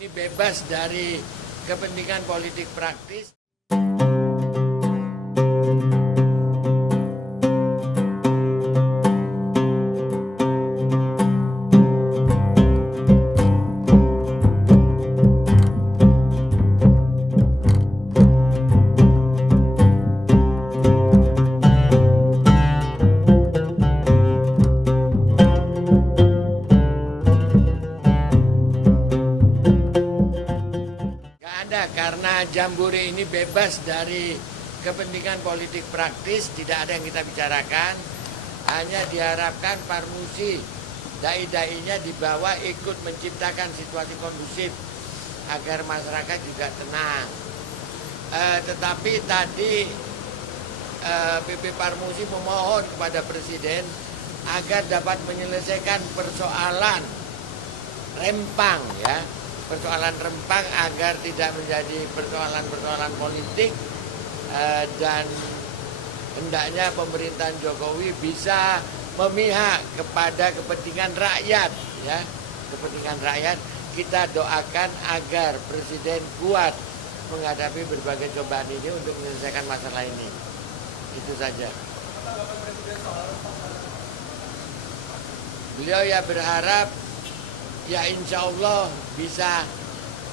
Ini bebas dari kepentingan politik praktis. Karena Jambore ini bebas dari kepentingan politik praktis, tidak ada yang kita bicarakan. Hanya diharapkan Parmusi, dai-dainya dibawa ikut menciptakan situasi kondusif agar masyarakat juga tenang. Tetapi tadi PP Parmusi memohon kepada Presiden agar dapat menyelesaikan persoalan Rempang, ya. Persoalan Rempang agar tidak menjadi persoalan-persoalan politik dan hendaknya pemerintahan Jokowi bisa memihak kepada kepentingan rakyat, ya, kepentingan rakyat. Kita doakan agar Presiden kuat menghadapi berbagai cobaan ini untuk menyelesaikan masalah ini. Itu saja. Beliau ya berharap ya insya Allah bisa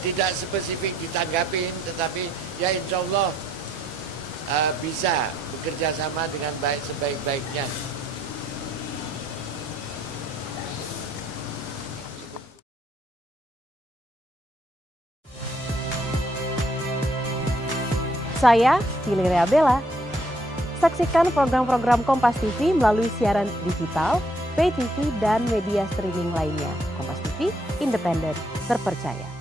tidak spesifik ditanggapin, tetapi ya insya Allah bisa bekerja sama dengan baik sebaik-baiknya. Saya Valeria Bella. Saksikan program-program Kompas TV melalui siaran digital, pay TV, dan media streaming lainnya. Kompas TV, independen, terpercaya.